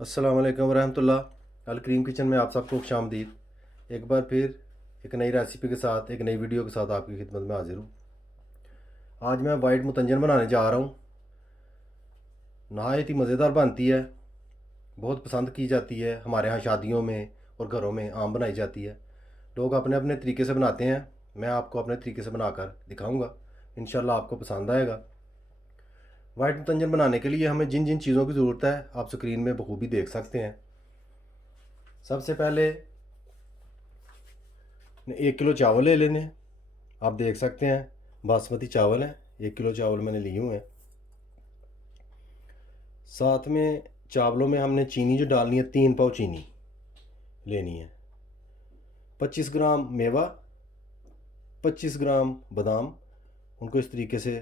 अस्सलाम वालेकुम रहमतुल्लाह। अल करीम किचन में आप सबको खुशामदीद। एक बार फिर एक नई रेसिपी के साथ, एक नई वीडियो के साथ आपकी खिदमत में हाजिर हूँ। आज मैं वाइट मुतंजन बनाने जा रहा हूँ। नहायत ही मज़ेदार बनती है, बहुत पसंद की जाती है। हमारे यहाँ शादियों में और घरों में आम बनाई जाती है। लोग अपने अपने तरीके से बनाते हैं, मैं आपको अपने तरीके से बनाकर दिखाऊँगा। इंशाल्लाह आपको पसंद आएगा। वाइट मुतंजन बनाने के लिए हमें जिन जिन चीज़ों की ज़रूरत है आप स्क्रीन में बखूबी देख सकते हैं। सबसे पहले 1 किलो चावल ले लेने। आप देख सकते हैं बासमती चावल है, 1 किलो चावल मैंने लिए हुए हैं। साथ में चावलों में हमने चीनी जो डालनी है, 3 पाव चीनी लेनी है। 25 ग्राम मेवा, 25 ग्राम बादाम, उनको इस तरीके से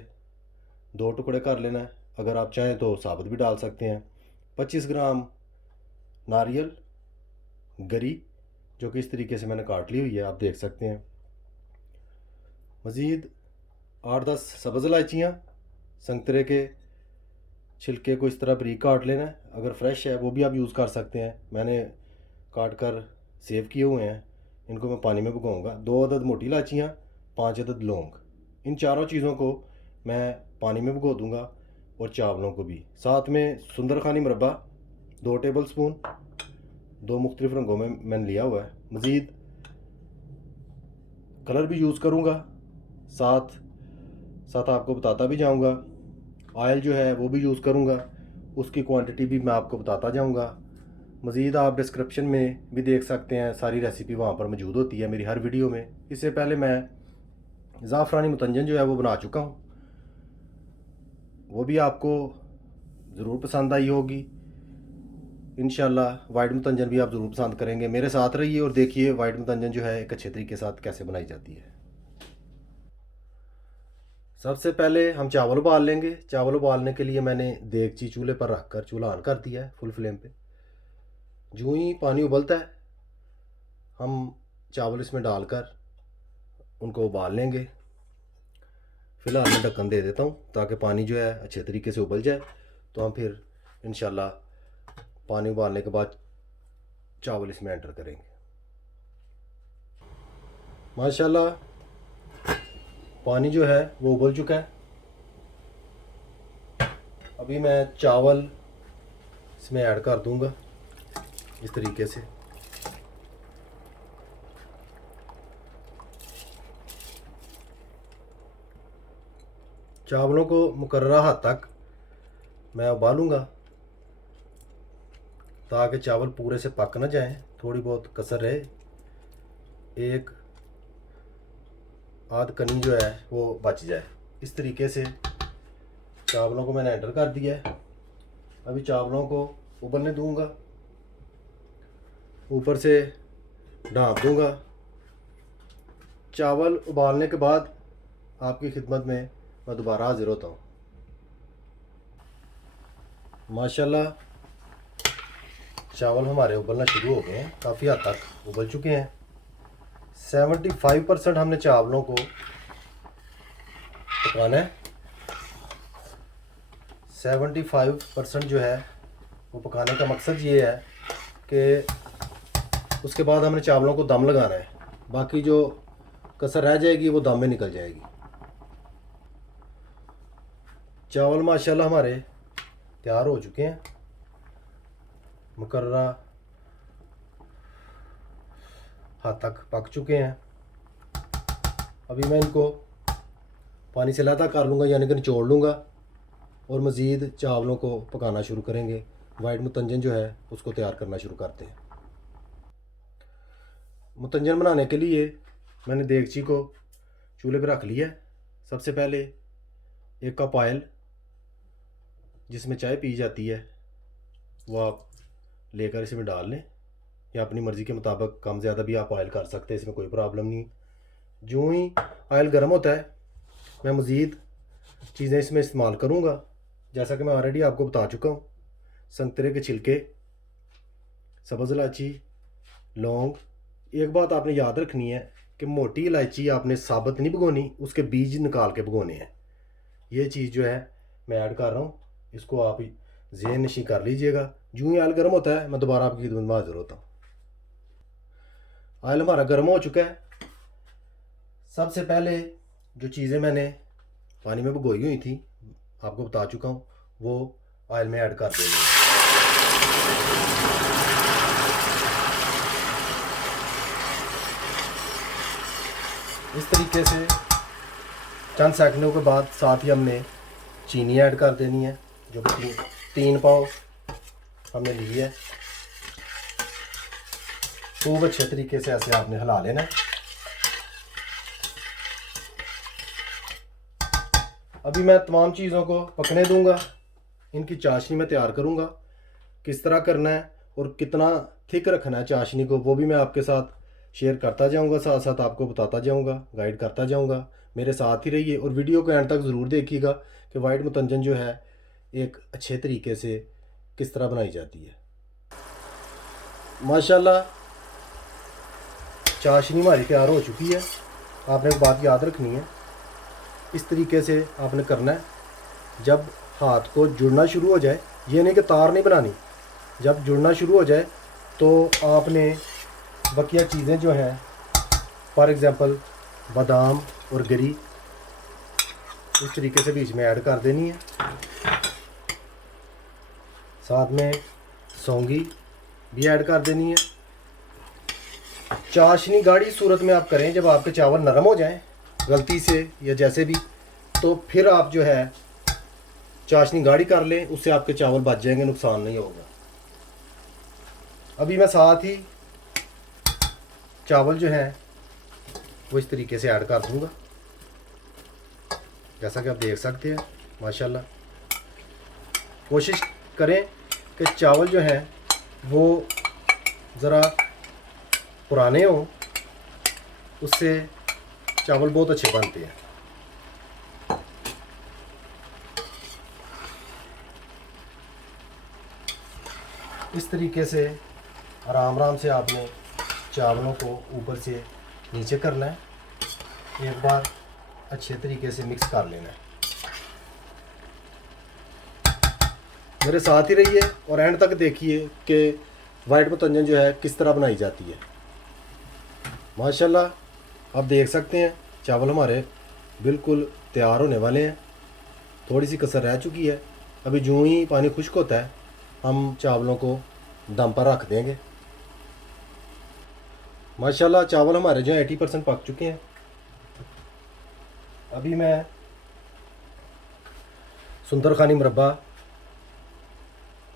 2 टुकड़े कर लेना है। अगर आप चाहें तो साबुत भी डाल सकते हैं। 25 ग्राम नारियल गरी, जो कि इस तरीके से मैंने काट ली हुई है, आप देख सकते हैं। मज़ीद 8-10 सब्ज़ इलायचियाँ, संतरे के छिलके को इस तरह बारीक काट लेना है। अगर फ्रेश है वो भी आप यूज़ कर सकते हैं, मैंने काट कर सेव किए हुए हैं। इनको मैं पानी में भिगोऊंगा। 2 अदद मोटी इलायचियाँ, 5 अदद लौंग, इन चारों चीज़ों को मैं पानी में भिगो दूंगा, और चावलों को भी। साथ में सुंदरखानी मुरब्बा 2 टेबल स्पून, 2 मुख्तलिफ रंगों में मैंने लिया हुआ है। मज़ीद कलर भी यूज़ करूँगा, साथ साथ आपको बताता भी जाऊँगा। ऑयल जो है वो भी यूज़ करूँगा, उसकी क्वांटिटी भी मैं आपको बताता जाऊँगा। मज़ीद आप डिस्क्रिप्शन में भी देख सकते हैं, सारी रेसिपी वहाँ पर मौजूद होती है मेरी हर वीडियो में। इससे पहले मैं ज़ाफ़रानी मुतंजन जो है वो बना चुका हूँ, वो भी आपको ज़रूर पसंद आई होगी। इंशाल्लाह वाइट मुतंजन भी आप ज़रूर पसंद करेंगे। मेरे साथ रहिए और देखिए वाइट मुतंजन जो है एक अच्छे तरीके के साथ कैसे बनाई जाती है। सबसे पहले हम चावल उबाल लेंगे। चावल उबालने के लिए मैंने देगची चूल्हे पर रखकर चूल्हा ऑन कर दिया है फुल फ्लेम पे। यूँ ही पानी उबलता है, हम चावल इसमें डालकर उनको उबाल लेंगे। फ़िलहाल मैं ढक्कन दे देता हूँ ताकि पानी जो है अच्छे तरीके से उबल जाए, तो हम फिर इंशाल्लाह पानी उबालने के बाद चावल इसमें एंटर करेंगे। माशाल्लाह पानी जो है वो उबल चुका है। अभी मैं चावल इसमें ऐड कर दूंगा इस तरीके से। चावलों को मुकर्ररा हद तक मैं उबालूंगा ताकि चावल पूरे से पक ना जाए, थोड़ी बहुत कसर रहे। एक आध कनी जो है वो बच जाए। इस तरीके से चावलों को मैंने एंटर कर दिया है। अभी चावलों को उबलने दूंगा, ऊपर से ढाँप दूंगा। चावल उबालने के बाद आपकी खिदमत में मैं दोबारा हाजिर होता हूँ। माशाल्लाह चावल हमारे उबलना शुरू हो गए हैं, काफ़ी हद तक उबल चुके हैं। 75% हमने चावलों को पकाना है। 75% जो है वो पकाने का मकसद ये है कि उसके बाद हमने चावलों को दम लगाना है, बाकी जो कसर रह जाएगी वो दम में निकल जाएगी। चावल माशाल्लाह हमारे तैयार हो चुके हैं, मुकर्ररा हद तक पक चुके हैं। अभी मैं इनको पानी से लहदा कर लूँगा, यानी कि निचोड़ लूँगा, और मज़ीद चावलों को पकाना शुरू करेंगे। वाइट मुतंजन जो है उसको तैयार करना शुरू करते हैं। मुतंजन बनाने के लिए मैंने देगची को चूल्हे पर रख लिया है। सबसे पहले 1 कप ऑयल, जिसमें चाय पी जाती है, वो आप लेकर इसमें डाल लें, या अपनी मर्ज़ी के मुताबिक कम ज़्यादा भी आप ऑयल कर सकते हैं, इसमें कोई प्रॉब्लम नहीं। जो ही ऑयल गर्म होता है मैं मज़ीद चीज़ें इसमें इस्तेमाल करूँगा, जैसा कि मैं ऑलरेडी आपको बता चुका हूँ। संतरे के छिलके, सब्ज़ इलायची, लौंग। एक बात आपने याद रखनी है कि मोटी इलायची आपने साबुत नहीं भिगोनी, उसके बीज निकाल के भिगोने हैं। ये चीज़ जो है मैं ऐड कर रहा हूँ, इसको आप ज़हन नशी कर लीजिएगा। यूँ ही ऑयल गर्म होता है मैं दोबारा आपकी खिदमत में हाजिर होता हूँ। ऑयल हमारा गर्म हो चुका है। सबसे पहले जो चीज़ें मैंने पानी में भिगोई हुई थी आपको बता चुका हूँ, वो ऑयल में ऐड कर देनी है। इस तरीके से चंद सेकंडों के बाद साथ ही हमने चीनी ऐड कर देनी है, जो कि 3 पाव हमने ली है। खूब अच्छे तरीके से ऐसे आपने हिला लेना है। अभी मैं तमाम चीज़ों को पकने दूंगा। इनकी चाशनी मैं तैयार करूंगा। किस तरह करना है और कितना थिक रखना है चाशनी को, वो भी मैं आपके साथ शेयर करता जाऊंगा, साथ साथ आपको बताता जाऊंगा, गाइड करता जाऊंगा। मेरे साथ ही रहिए और वीडियो को एंड तक ज़रूर देखिएगा कि वाइट मुतंजन जो है एक अच्छे तरीके से किस तरह बनाई जाती है। माशाल्लाह चाशनी हमारी तैयार हो चुकी है। आपने एक बात याद रखनी है, इस तरीके से आपने करना है। जब हाथ को जुड़ना शुरू हो जाए, ये नहीं कि तार नहीं बनानी, जब जुड़ना शुरू हो जाए तो आपने बकिया चीज़ें जो हैं, फॉर एग्ज़ाम्पल बादाम और गिरी, इस तरीके से बीच में ऐड कर देनी है। साथ में सौंगी भी ऐड कर देनी है। चाशनी गाढ़ी सूरत में आप करें जब आपके चावल नरम हो जाएं गलती से या जैसे भी, तो फिर आप जो है चाशनी गाढ़ी कर लें, उससे आपके चावल बच जाएंगे, नुकसान नहीं होगा। अभी मैं साथ ही चावल जो हैं वो इस तरीके से ऐड कर दूंगा, जैसा कि आप देख सकते हैं। माशाल्लाह कोशिश करें कि चावल जो हैं वो ज़रा पुराने हों, उससे चावल बहुत अच्छे बनते हैं। इस तरीके से आराम आराम से आपने चावलों को ऊपर से नीचे करना है, एक बार अच्छे तरीके से मिक्स कर लेना है। मेरे साथ ही रहिए और एंड तक देखिए कि वाइट मुतंजन जो है किस तरह बनाई जाती है। माशाल्लाह आप देख सकते हैं चावल हमारे बिल्कुल तैयार होने वाले हैं। थोड़ी सी कसर रह चुकी है। अभी यूँ ही पानी खुश्क होता है हम चावलों को दम पर रख देंगे। माशाल्लाह चावल हमारे जो 80% पक चुके हैं। अभी मैं सुंदरखानी मुरब्बा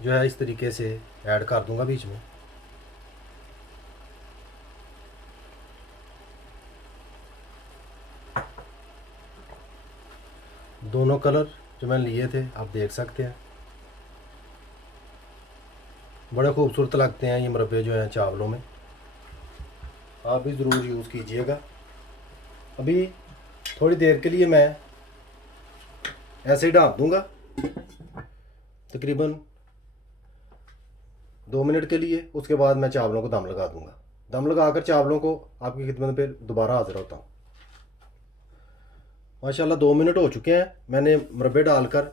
जो है इस तरीके से ऐड कर दूंगा बीच में। दोनों कलर जो मैंने लिए थे आप देख सकते हैं, बड़े खूबसूरत लगते हैं ये मुरब्बे जो हैं चावलों में। आप भी ज़रूर यूज़ कीजिएगा। अभी थोड़ी देर के लिए मैं ऐसे ही ढाँप दूंगा, तकरीबन 2 मिनट के लिए। उसके बाद मैं चावलों को दम लगा दूंगा। दम लगाकर चावलों को आपकी खिदमत पे दोबारा हाजिर होता हूँ। माशाल्लाह 2 मिनट हो चुके हैं। मैंने मुरब्बे डालकर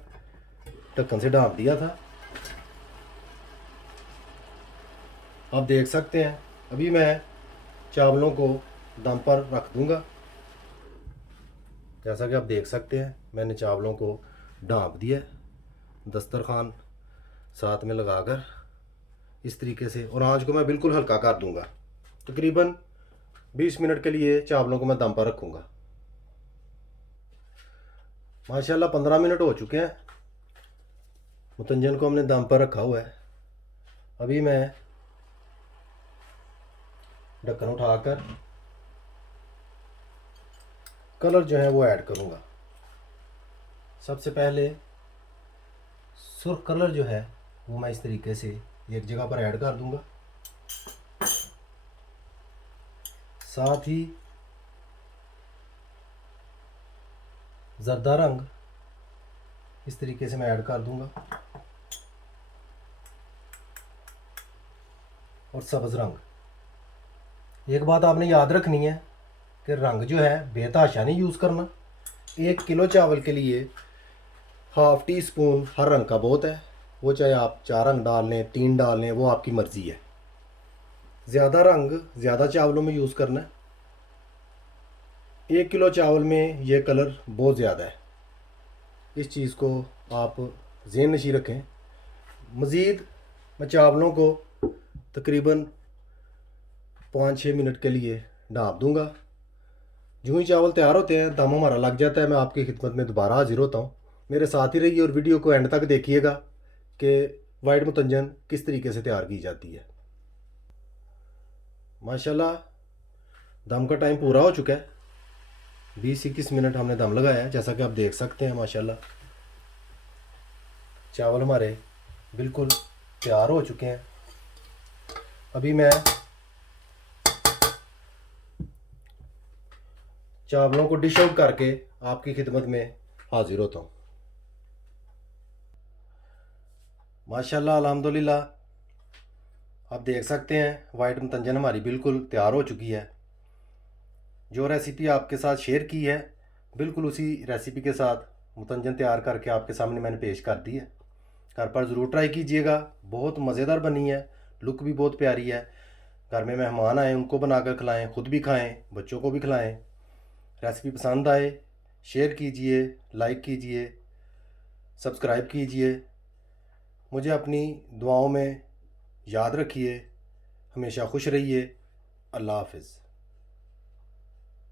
ढक्कन से ढाँप दिया था, आप देख सकते हैं। अभी मैं चावलों को दम पर रख दूंगा। जैसा कि आप देख सकते हैं मैंने चावलों को ढाँप दिया, दस्तरखान साथ में लगाकर इस तरीके से, और आंच को मैं बिल्कुल हल्का कर दूंगा। तकरीबन 20 मिनट के लिए चावलों को मैं दम पर रखूँगा। माशाल्लाह 15 मिनट हो चुके हैं। मुतंजन को हमने दम पर रखा हुआ है। अभी मैं ढक्कन उठाकर कलर जो है वो ऐड करूँगा। सबसे पहले सुर्ख कलर जो है वो मैं इस तरीके से एक जगह पर ऐड कर दूंगा। साथ ही जर्दा रंग इस तरीके से मैं ऐड कर दूंगा, और सब्ज़ रंग। एक बात आपने याद रखनी है कि रंग जो है बेतहाशा नहीं यूज़ करना। 1 किलो चावल के लिए ½ टी स्पून हर रंग का बहुत है। वो चाहे आप 4 रंग डाल लें, 3 डाल लें, वो आपकी मर्ज़ी है। ज़्यादा रंग ज़्यादा चावलों में यूज़ करना है। 1 किलो चावल में ये कलर बहुत ज़्यादा है। इस चीज़ को आप ज़हन नशीं रखें। मज़ीद मैं चावलों को तकरीबन 5-6 मिनट के लिए ढाँप दूँगा। यूँ ही चावल तैयार होते हैं, दम हमारा लग जाता है, मैं आपकी खिदमत में दोबारा हाजिर होता हूँ। मेरे साथ ही रहिए और वीडियो को एंड तक देखिएगा कि वाइट मुतंजन किस तरीके से तैयार की जाती है। माशाल्लाह दम का टाइम पूरा हो चुका है। 20-21 मिनट हमने दम लगाया है, जैसा कि आप देख सकते हैं। माशाल्लाह चावल हमारे बिल्कुल तैयार हो चुके हैं। अभी मैं चावलों को डिश आउट करके आपकी खिदमत में हाजिर होता हूँ। माशाल्लाह अल्हम्दुलिल्लाह आप देख सकते हैं वाइट मुतंजन हमारी बिल्कुल तैयार हो चुकी है। जो रेसिपी आपके साथ शेयर की है, बिल्कुल उसी रेसिपी के साथ मुतंजन तैयार करके आपके सामने मैंने पेश कर दी है। घर पर ज़रूर ट्राई कीजिएगा, बहुत मज़ेदार बनी है, लुक भी बहुत प्यारी है। घर में मेहमान आए उनको बनाकर खिलाएं, ख़ुद भी खाएं, बच्चों को भी खिलाएं। रेसिपी पसंद आए शेयर कीजिए, लाइक कीजिए, सब्सक्राइब कीजिए। मुझे अपनी दुआओं में याद रखिए। हमेशा खुश रहिए। अल्लाह हाफ़िज़।